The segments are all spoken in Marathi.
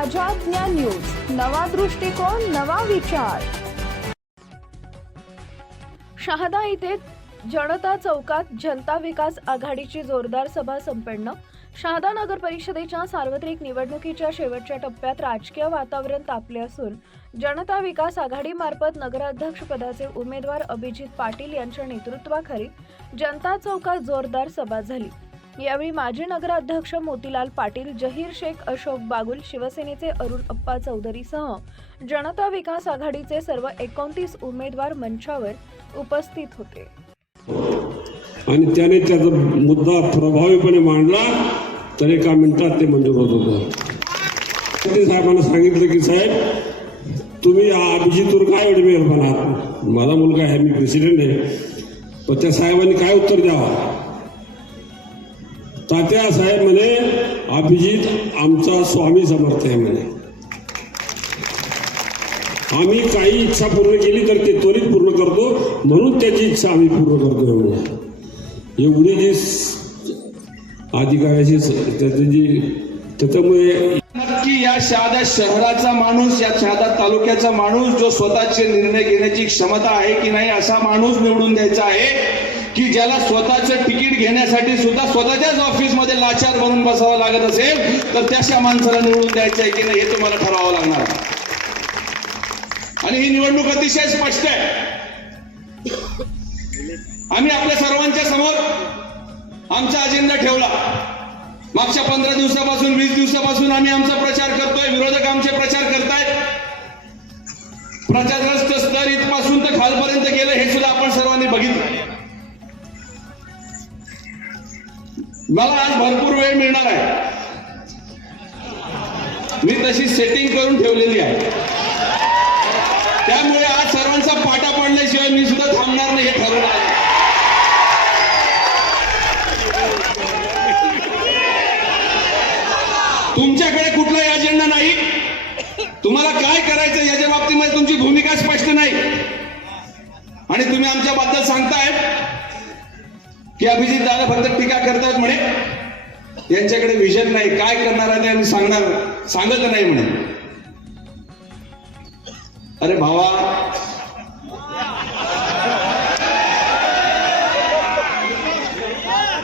माझ्या ज्ञान न्यूज, नवा दृष्टिकोन, नवा विचार। शहादा येथे जनता चौकात जनता विकास आघाडीची जोरदार सभा संपन्न। शहादा नगर परिषदेच्या सार्वत्रिक निवडणुकीच्या शेवटच्या टप्प्यात राजकीय वातावरण तापले असून जनता विकास आघाडीमार्फत नगराध्यक्ष पदाचे उमेदवार अभिजित पाटील यांच्या नेतृत्वाखाली जनता चौकात जोरदार सभा झाली। यावेळी माजी नगराध्यक्ष मोतीलाल पाटील, जहीर शेख, अशोक बागुल, शिवसेनेचे अरुण अप्पा चौधरीसह जनता विकास आघाडीचे सर्व 29 उमेदवार मंचावर उपस्थित होते आणि त्याने त्याचा मुद्दा प्रभावीपणे मांडला तर एका मिनिटात ते मंजूर होत होतं। ते साहेबांना सांगितलं की साहेब तुम्ही अभिजितवर काय एवढी मेहरबान आहात, माझा मुलगा आहे, मी प्रेसिडेंट आहे। पण त्या साहेबांनी काय उत्तर द्यावं? तात्या साहेब म्हणे अभिजित आमचा स्वामी समर्थ आहे म्हणे, आम्ही काही इच्छा पूर्ण केली तर ते त्वरित पूर्ण करतो, म्हणून त्याची इच्छा आम्ही पूर्ण करतो म्हणून एवढी जी अधिकाराची त्याच्यामुळे नक्की या शहादा शहराचा माणूस, या शहादा तालुक्याचा माणूस जो स्वतःचे निर्णय घेण्याची क्षमता आहे की नाही असा माणूस निवडून द्यायचा आहे की ज्याला स्वतःचं तिकीट घेण्यासाठी सुद्धा स्वतःच्याच ऑफिसमध्ये लाचार बनून बसावं लागत असेल तर त्याच्या माणसाला निवडून द्यायचं आहे की नाही हे तुम्हाला ठरवावं लागणार आहे। आणि ही निवडणूक अतिशय स्पष्ट आहे। आम्ही आपल्या सर्वांच्या समोर आमचा अजेंडा ठेवला। मागच्या 15 दिवसापासून 20 दिवसापासून आम्ही आमचा प्रचार करतोय, विरोधक आमचे प्रचार करतायत। प्रचारग्रस्त स्तर इथपासून तर खालपर्यंत गेलं हे सुद्धा आपण सर्वांनी बघितलं। मला आज भरपूर वेळ मिळणार आहे, मी तशी सेटिंग करून ठेवलेली आहे। त्यामुळे आज सर्वांचा पाटा पडल्याशिवाय मी सुद्धा थांबणार नाही हे ठरवलं आहे। तुमच्याकडे कुठलाही अजेंडा नाही, तुम्हाला काय करायचं याच्या बाबतीमध्ये तुमची भूमिका स्पष्ट नाही आणि तुम्ही आमच्याबद्दल सांगताय की अभिजित दादा फक्त टीका करतात म्हणे, यांच्याकडे विजन नाही, काय करणार आहे ते आम्ही सांगत नाही म्हणे। अरे भावा,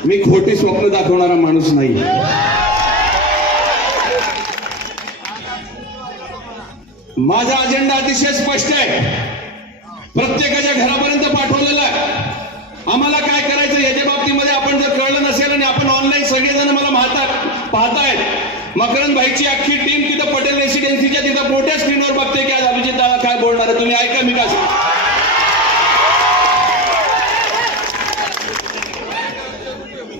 मी खोटी स्वप्न दाखवणारा माणूस नाही। माझा अजेंडा अतिशय स्पष्ट आहे, प्रत्येकाच्या घरापर्यंत पाठवलेला आहे। आम्हाला काय करायचं याच्या बाबतीमध्ये आपण जर कळलं नसेल आणि आपण ऑनलाईन सगळेजण मला पाहतायत, मकरंद भाईची अख्खी टीम तिथं पटेल रेसिडेन्सीच्या तिथं मोठ्या स्क्रीनवर बघते की आज अभिजित दादा काय बोलणार आहे, तुम्ही ऐका मी काय सांगतो।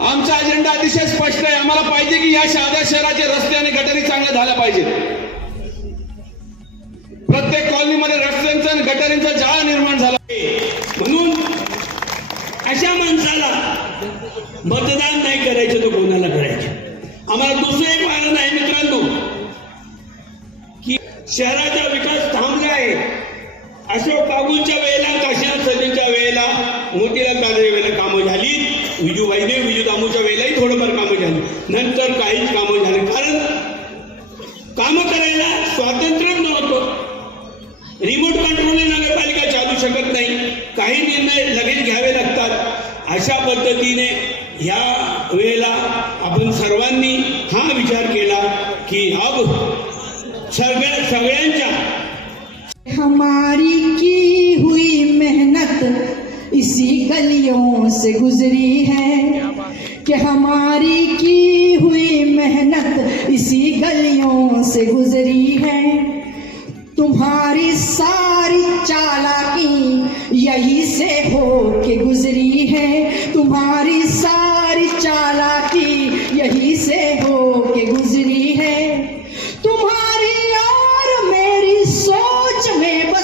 आमचा अजेंडा अतिशय स्पष्ट आहे। आम्हाला पाहिजे की या शहादा शहराचे रस्ते आणि गटारी चांगल्या झाल्या पाहिजे। प्रत्येक कॉलनीमध्ये रस्त्यांचा आणि गटारींचा जाळा निर्माण झाला, म्हणून अशा माणसाला मतदान नाही करायचं तर कोणाला करायचं? आम्हाला दुसरं एक कारण आहे मित्रांनो की शहराचा विकास थांबला आहे। अशोक बागुलच्या वेळेला, काशीनाथ सजेच्या वेळेला, मोतीलाल तांदळे वेळेला कामं झाली, विजू दामूच्या वेळेलाही थोडंफार कामं झाली, नंतर काहीच कामं झाली। कारण कामं करायला स्वातंत्र्य नव्हतं, रिमोट कंट्रोलने नगरपालिका चालू शकत नाही, काही निर्णय लगेच घ्यावे लागतात। अशा पद्धतीने या वेळेला आपण सर्वांनी हा विचार केला की अब सगळ्यांच्या हमारी की हुई मेहनत इसी गलियों से गुजरी है, कि हमारी की हुई मेहनत इसी गलियों से गुजरी है। तुम्हारी सारी चालाकी यही से हो के गुजरी है, तुम्हारी सारी चालाकी यही से